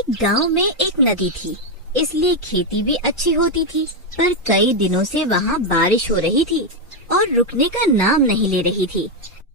एक गांव में एक नदी थी, इसलिए खेती भी अच्छी होती थी। पर कई दिनों से वहाँ बारिश हो रही थी और रुकने का नाम नहीं ले रही थी।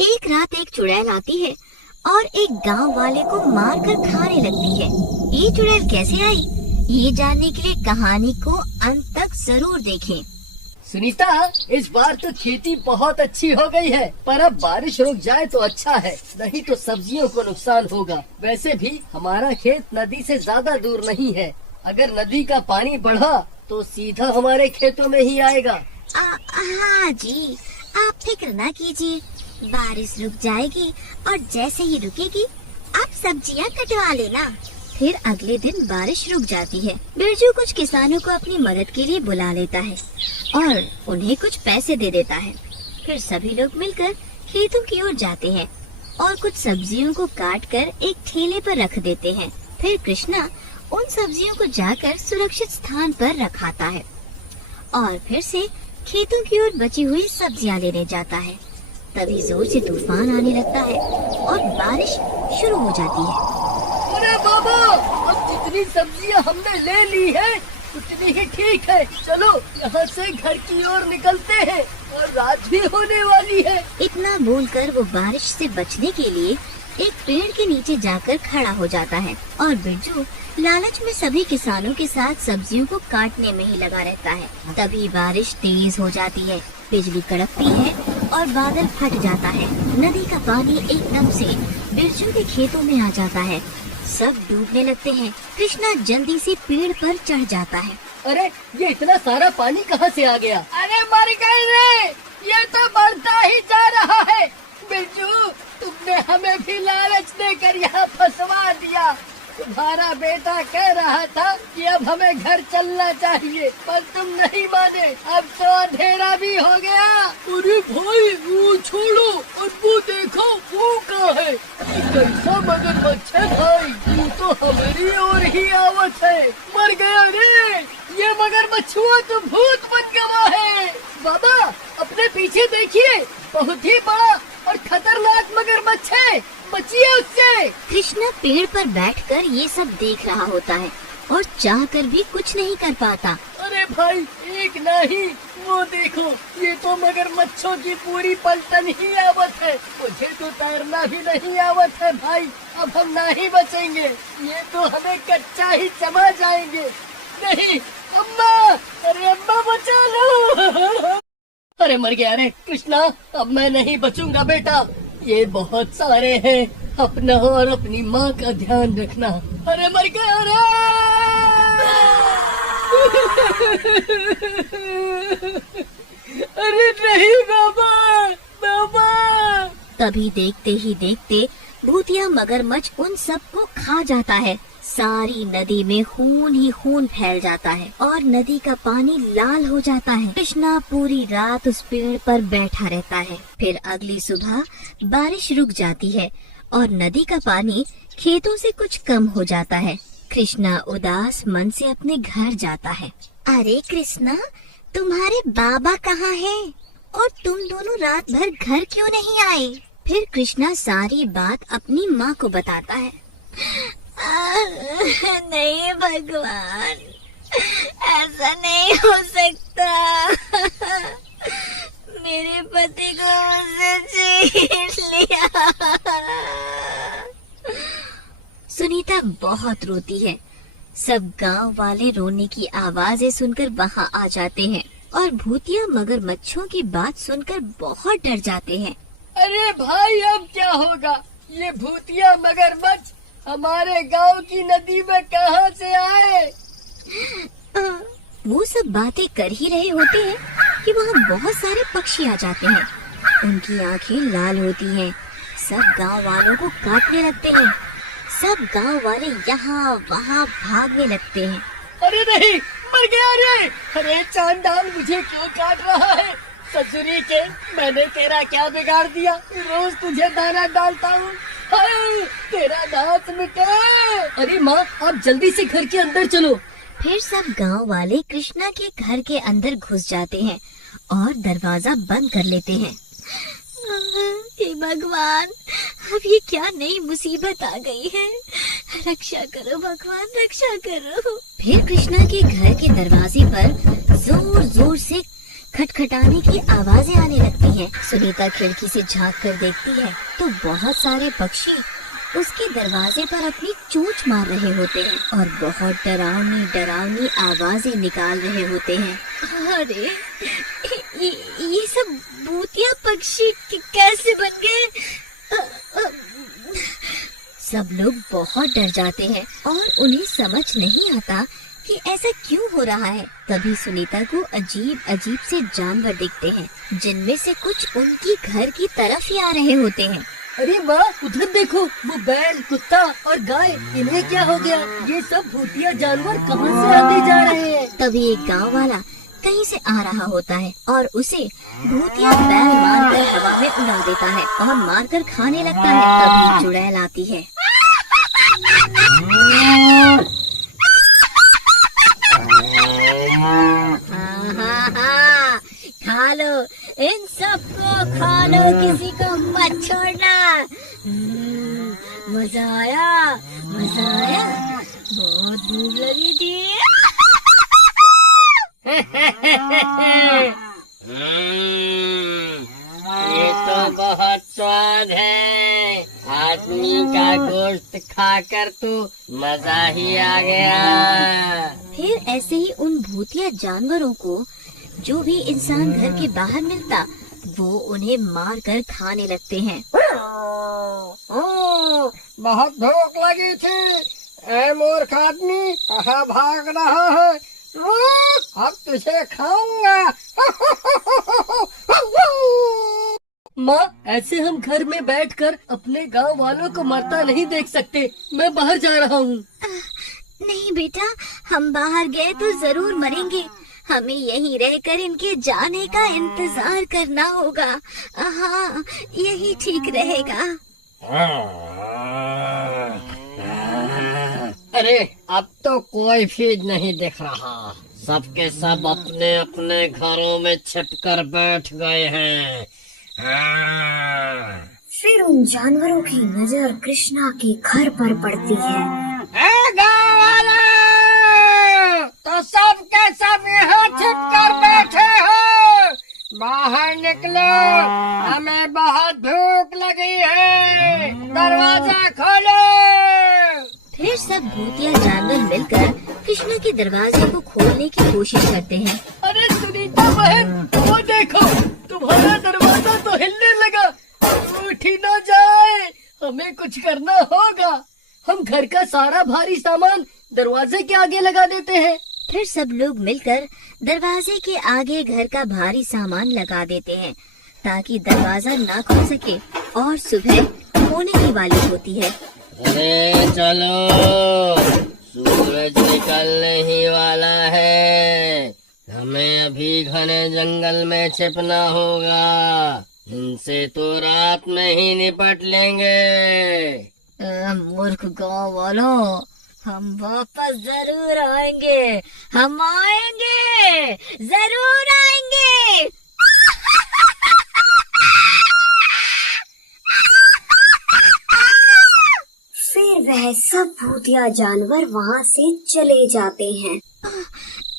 एक रात एक चुड़ैल आती है और एक गांव वाले को मारकर खाने लगती है। ये चुड़ैल कैसे आई, ये जानने के लिए कहानी को अंत तक जरूर देखें। सुनीता, इस बार तो खेती बहुत अच्छी हो गई है, पर अब बारिश रुक जाए तो अच्छा है, नहीं तो सब्जियों को नुकसान होगा। वैसे भी हमारा खेत नदी से ज्यादा दूर नहीं है। अगर नदी का पानी बढ़ा तो सीधा हमारे खेतों में ही आएगा। हाँ जी, आप फिक्र ना कीजिए, बारिश रुक जाएगी और जैसे ही रुकेगी आप सब्जियाँ कटवा लेना। फिर अगले दिन बारिश रुक जाती है। बिरजू कुछ किसानों को अपनी मदद के लिए बुला लेता है और उन्हें कुछ पैसे दे देता है। फिर सभी लोग मिलकर खेतों की ओर जाते हैं और कुछ सब्जियों को काटकर एक ठेले पर रख देते हैं। फिर कृष्णा उन सब्जियों को जाकर सुरक्षित स्थान पर रखाता है और फिर से खेतों की ओर बची हुई सब्जियां लेने जाता है। तभी जोर से तूफान आने लगता है और बारिश शुरू हो जाती है। अरे बाबा, अब जितनी सब्जियां हमने ले ली है उतनी ही ठीक है। चलो यहाँ से घर की ओर निकलते हैं और रात भी होने वाली है। इतना बोलकर वो बारिश से बचने के लिए एक पेड़ के नीचे जाकर खड़ा हो जाता है और बिरजू लालच में सभी किसानों के साथ सब्जियों को काटने में ही लगा रहता है। तभी बारिश तेज हो जाती है, बिजली कड़कती है और बादल फट जाता है। नदी का पानी एकदम से बिरजू के खेतों में आ जाता है। सब डूबने लगते हैं। कृष्णा जल्दी से पेड़ पर चढ़ जाता है। अरे ये इतना सारा पानी कहाँ से आ गया? अरे मर गए रे, ये तो बढ़ता ही जा रहा है। बिरजू, तुमने हमें भी लालच देकर यहाँ फंसवा दिया। तुम्हारा बेटा कह रहा था कि अब हमें घर चलना चाहिए, पर तुम नहीं माने। अब तो अंधेरा भी हो गया। अरे भाई, वो छोड़ो और वो देखो, वो कहाँ है? कैसा मगरमच्छ है भाई, वो तो हमारी ओर ही आवत है। मर गया रे, ये मगरमच्छ हुआ तो भूत बन गया है। बाबा, अपने पीछे देखिए, बहुत ही बड़ा और खतरनाक मगरमच्छ है, बचिए उससे। कृष्णा पेड़ पर बैठकर ये सब देख रहा होता है और चाहकर भी कुछ नहीं कर पाता। अरे भाई, एक नहीं, वो देखो, ये तो मगरमच्छों की पूरी पलटन ही आवत है। मुझे तो तैरना भी नहीं आवत है भाई, अब हम नहीं बचेंगे। ये तो हमें कच्चा ही चबा जाएंगे। नहीं अम्मा, अरे अम्मा बचा लो। अरे मर गया रे कृष्णा, अब मैं नहीं बचूंगा बेटा। ये बहुत सारे हैं, अपना और अपनी माँ का ध्यान रखना। अरे मर गया रे। अरे नहीं बाबा, बाबा। तभी देखते ही देखते भूतिया मगरमच्छ उन सबको खा जाता है। सारी नदी में खून ही खून फैल जाता है और नदी का पानी लाल हो जाता है। कृष्णा पूरी रात उस पेड़ पर बैठा रहता है। फिर अगली सुबह बारिश रुक जाती है और नदी का पानी खेतों से कुछ कम हो जाता है। कृष्णा उदास मन से अपने घर जाता है। अरे कृष्णा, तुम्हारे बाबा कहाँ हैं? और तुम दोनों रात भर घर क्यों नहीं आए? फिर कृष्णा सारी बात अपनी माँ को बताता है। नहीं भगवान, ऐसा नहीं हो सकता। मेरे पति को मुझसे छीन लिया। सुनीता बहुत रोती है। सब गांव वाले रोने की आवाजें सुनकर वहां आ जाते हैं और भूतिया मगरमच्छों की बात सुनकर बहुत डर जाते हैं। अरे भाई, अब क्या होगा? ये भूतिया मगरमच्छ हमारे गांव की नदी में कहाँ से आए? वो सब बातें कर ही रहे होते हैं कि वहाँ बहुत सारे पक्षी आ जाते हैं। उनकी आंखें लाल होती हैं। सब गांव वालों को काटने लगते हैं। सब गांव वाले यहाँ वहाँ भागने लगते हैं। अरे नहीं, मर गया रे। अरे चांदाल, मुझे क्यों काट रहा है? ससुरी के, मैंने तेरा क्या बिगाड़ दिया? रोज तुझे दाना डालता हूँ, तेरा दांत मिटे। अरे माँ, आप जल्दी से घर के अंदर चलो। फिर सब गांव वाले कृष्णा के घर के अंदर घुस जाते हैं और दरवाजा बंद कर लेते हैं। हे भगवान, अब ये क्या नई मुसीबत आ गई है। रक्षा करो भगवान, रक्षा करो। फिर कृष्णा के घर के दरवाजे पर जोर जोर से खटखटाने की आवाजें आने लगती हैं। सुनीता खिड़की से झांक कर देखती है तो बहुत सारे पक्षी उसके दरवाजे पर अपनी चोंच मार रहे होते हैं और बहुत डरावनी डरावनी आवाजें निकाल रहे होते हैं। अरे ये सब भूतिया पक्षी कैसे बन गए? सब लोग बहुत डर जाते हैं और उन्हें समझ नहीं आता कि ऐसा क्यों हो रहा है। तभी सुनीता को अजीब अजीब से जानवर दिखते हैं, जिनमें से कुछ उनकी घर की तरफ ही आ रहे होते हैं। अरे वाह, उधर देखो, वो बैल, कुत्ता और गाय, इन्हें क्या हो गया? ये सब भूतिया जानवर कहाँ से आते जा रहे हैं? तभी एक गांव वाला कहीं से आ रहा होता है और उसे भूतिया बैल मारकर हवा में उड़ा देता है और मारकर खाने लगता है। तभी चुड़ैल आती है। खा लो, इन सबको खा लो, किसी को मत छोड़ना। मजा आया, मजा आया, बहुत भूख लगी थी। ये तो बहुत स्वाद है। आदमी का गोश्त खाकर तो मजा ही आ गया। फिर ऐसे ही उन भूतिया जानवरों को जो भी इंसान घर के बाहर मिलता, वो उन्हें मारकर खाने लगते हैं। बहुत भूख लगी थी। ए मूर्ख आदमी, कहाँ भाग रहा है? अब तुझे खाऊंगा। माँ, ऐसे हम घर में बैठकर अपने गांव वालों को मरता नहीं देख सकते। मैं बाहर जा रहा हूँ। नहीं बेटा, हम बाहर गए तो जरूर मरेंगे। हमें यहीं रहकर इनके जाने का इंतजार करना होगा। हाँ, यही ठीक रहेगा। अरे, अब तो कोई भी नहीं दिख रहा। सबके सब अपने अपने घरों में छिपकर बैठ गए हैं। फिर उन जानवरों की नजर कृष्णा के घर पर पड़ती है। गाँव वाला, तो सब के सब यहाँ छिपकर बैठे हो, बाहर निकलो, हमें बहुत भूख लगी है, दरवाजा खोलो। फिर सब भूतिया जानवर मिलकर कृष्णा के दरवाजे को खोलने की कोशिश करते हैं। अरे सुनीता बहन, वो देखो, तुम्हारा दरवाजा तो हिलने लगा। उठ ही ना जाए, हमें कुछ करना होगा। हम घर का सारा भारी सामान दरवाजे के आगे लगा देते हैं। फिर सब लोग मिलकर दरवाजे के आगे घर का भारी सामान लगा देते हैं ताकि दरवाजा ना खुल सके और सुबह होने ही वाली होती है। अरे चलो, सूरज निकलने ही वाला है। हमें अभी घने जंगल में छिपना होगा। इनसे तो रात में ही निपट लेंगे। मूर्ख गाँव वालों, हम वापस जरूर आएंगे। हम आएंगे, जरूर आएंगे। फिर वह सब भूतिया जानवर वहाँ से चले जाते हैं।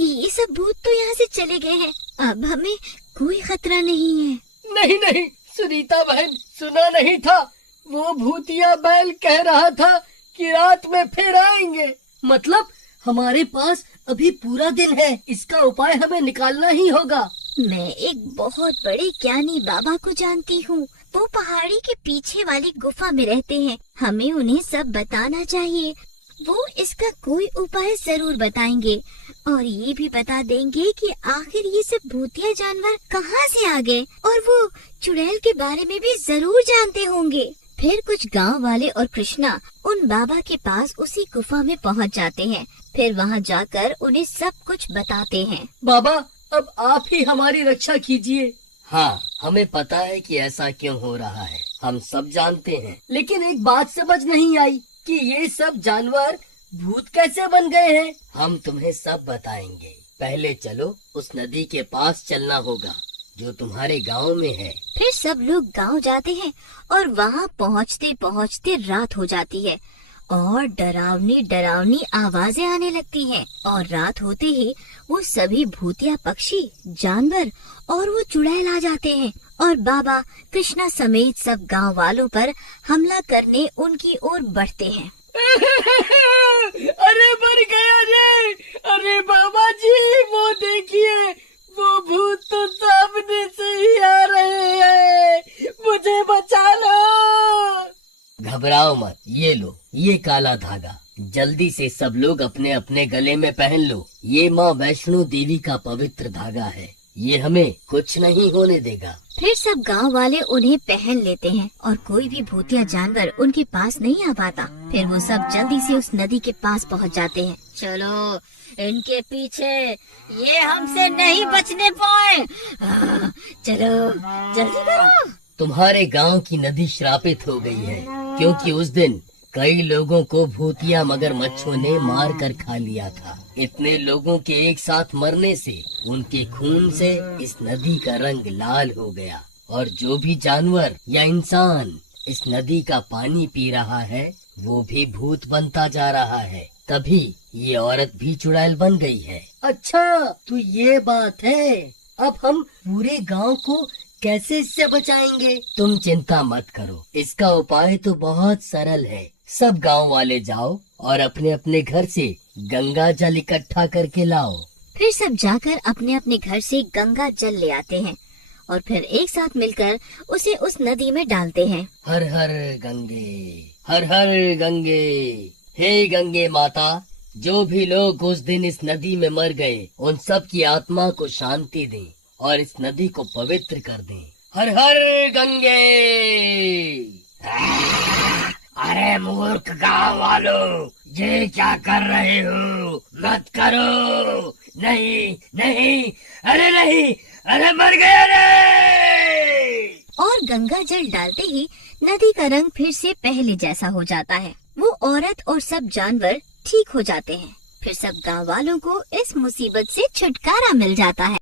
ये सब भूत तो यहाँ से चले गए हैं। अब हमें कोई खतरा नहीं है। नहीं नहीं सुनीता बहन, सुना नहीं था? वो भूतिया बैल कह रहा था कि रात में फिर आएंगे। मतलब हमारे पास अभी पूरा दिन है। इसका उपाय हमें निकालना ही होगा। मैं एक बहुत बड़े ज्ञानी बाबा को जानती हूँ। वो पहाड़ी के पीछे वाली गुफा में रहते हैं। हमें उन्हें सब बताना चाहिए। वो इसका कोई उपाय जरूर बताएंगे और ये भी बता देंगे कि आखिर ये सब भूतिया जानवर कहाँ से आ गए, और वो चुड़ैल के बारे में भी जरूर जानते होंगे। फिर कुछ गांव वाले और कृष्णा उन बाबा के पास उसी गुफा में पहुंच जाते हैं। फिर वहां जाकर उन्हें सब कुछ बताते हैं। बाबा, अब आप ही हमारी रक्षा कीजिए। हाँ, हमें पता है कि ऐसा क्यों हो रहा है, हम सब जानते हैं। लेकिन एक बात समझ नहीं आई कि ये सब जानवर भूत कैसे बन गए हैं। हम तुम्हें सब बताएंगे। पहले चलो, उस नदी के पास चलना होगा। जो तुम्हारे गांव में है। फिर सब लोग गांव जाते हैं और वहां पहुंचते पहुंचते रात हो जाती है और डरावनी डरावनी आवाजें आने लगती हैं। और रात होते ही वो सभी भूतिया पक्षी, जानवर और वो चुड़ैल आ जाते हैं और बाबा कृष्णा समेत सब गांव वालों पर हमला करने उनकी ओर बढ़ते हैं। अरे मर गया रे! अरे बाबा जी, वो देखिए, वो भूत तो सामने से ही आ रहे हैं, मुझे बचा लो। घबराओ मत, ये लो ये काला धागा, जल्दी से सब लोग अपने अपने गले में पहन लो। ये माँ वैष्णो देवी का पवित्र धागा है, ये हमें कुछ नहीं होने देगा। फिर सब गांव वाले उन्हें पहन लेते हैं और कोई भी भूतिया जानवर उनके पास नहीं आ पाता। फिर वो सब जल्दी से उस नदी के पास पहुंच जाते हैं। चलो इनके पीछे, ये हमसे नहीं बचने पाए। चलो जल्दी करो। तुम्हारे गांव की नदी श्रापित हो गई है, क्योंकि उस दिन कई लोगों को भूतिया मगरमच्छों ने मार कर खा लिया था। इतने लोगों के एक साथ मरने से उनके खून से इस नदी का रंग लाल हो गया और जो भी जानवर या इंसान इस नदी का पानी पी रहा है वो भी भूत बनता जा रहा है। तभी ये औरत भी चुड़ैल बन गई है। अच्छा, तो ये बात है। अब हम पूरे गांव को कैसे इससे बचाएंगे? तुम चिंता मत करो, इसका उपाय तो बहुत सरल है। सब गांव वाले जाओ और अपने अपने घर से गंगा जल इकट्ठा करके लाओ। फिर सब जाकर अपने अपने घर से गंगा जल ले आते हैं और फिर एक साथ मिलकर उसे उस नदी में डालते हैं। हर हर गंगे, हर हर गंगे। हे गंगे माता, जो भी लोग उस दिन इस नदी में मर गए उन सब की आत्मा को शांति दें और इस नदी को पवित्र कर दें। हर हर गंगे। अरे मूर्ख गांव वालों, ये क्या कर रहे हो? मत करो। नहीं नहीं, अरे नहीं, अरे मर गया रे! और गंगा जल डालते ही नदी का रंग फिर से पहले जैसा हो जाता है। वो औरत और सब जानवर ठीक हो जाते हैं। फिर सब गांव वालों को इस मुसीबत से छुटकारा मिल जाता है।